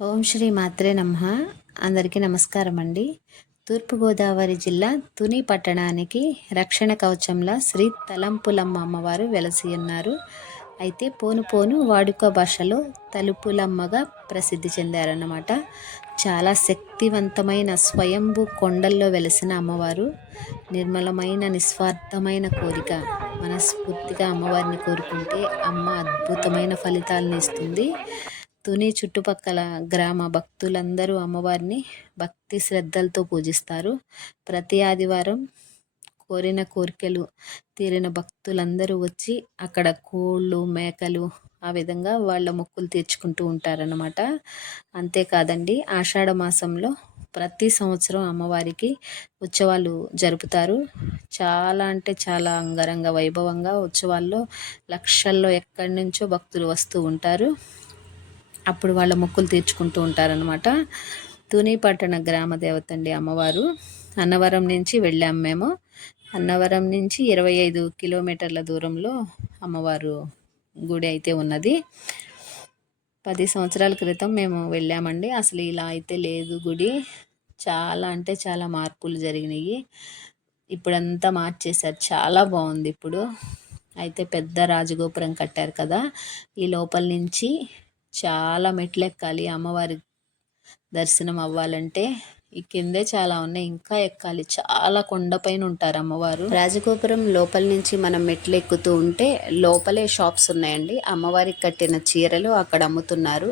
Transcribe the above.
ఓం శ్రీ మాత్రే నమః. అందరికీ నమస్కారం అండి. తూర్పుగోదావరి జిల్లా తుని పట్టణానికి రక్షణ కవచంలా శ్రీ తలంపులమ్మ అమ్మవారు వెలసి ఉన్నారు. అయితే పోను పోను వాడుక భాషలో తలుపులమ్మగా ప్రసిద్ధి చెందారన్నమాట. చాలా శక్తివంతమైన స్వయంభూ కొండల్లో వెలసిన అమ్మవారు. నిర్మలమైన నిస్వార్థమైన కోరిక మనస్ఫూర్తిగా అమ్మవారిని కోరుకుంటే అమ్మ అద్భుతమైన ఫలితాలను ఇస్తుంది. తుని చుట్టుపక్కల గ్రామ భక్తులందరూ అమ్మవారిని భక్తి శ్రద్ధలతో పూజిస్తారు. ప్రతి ఆదివారం కోరిన కోరికలు తీరిన భక్తులందరూ వచ్చి అక్కడ కోళ్ళు మేకలు ఆ విధంగా వాళ్ళ మొక్కులు తీర్చుకుంటూ ఉంటారన్నమాట. అంతేకాదండి, ఆషాఢ మాసంలో ప్రతి సంవత్సరం అమ్మవారికి ఉత్సవాలు జరుపుతారు. చాలా అంటే చాలా అంగరంగ వైభవంగా ఉత్సవాల్లో లక్షల్లో ఎక్కడి నుంచో భక్తులు వస్తూ ఉంటారు. అప్పుడు వాళ్ళ మొక్కులు తీర్చుకుంటూ ఉంటారనమాట. తుని పట్టణ గ్రామ దేవత అండి అమ్మవారు. అన్నవరం నుంచి వెళ్ళాం మేము. అన్నవరం నుంచి 25 కిలోమీటర్ల దూరంలో అమ్మవారు గుడి అయితే ఉన్నది. 10 సంవత్సరాల క్రితం మేము వెళ్ళామండి. అసలు ఇలా అయితే లేదు గుడి. చాలా అంటే చాలా మార్పులు జరిగినాయి. ఇప్పుడంతా మార్చేశారు, చాలా బాగుంది ఇప్పుడు. అయితే పెద్ద రాజగోపురం కట్టారు కదా, ఈ లోపల నుంచి చాలా మెట్లు ఎక్కాలి అమ్మవారి దర్శనం అవ్వాలంటే. ఈ కిందే చాలా ఉన్నాయి, ఇంకా ఎక్కాలి. చాలా కొండపైన ఉంటారు అమ్మవారు. రాజగోపురం లోపల నుంచి మనం మెట్లు ఎక్కుతూ ఉంటే లోపలే షాప్స్ ఉన్నాయండి. అమ్మవారికి కట్టిన చీరలు అక్కడ అమ్ముతున్నారు.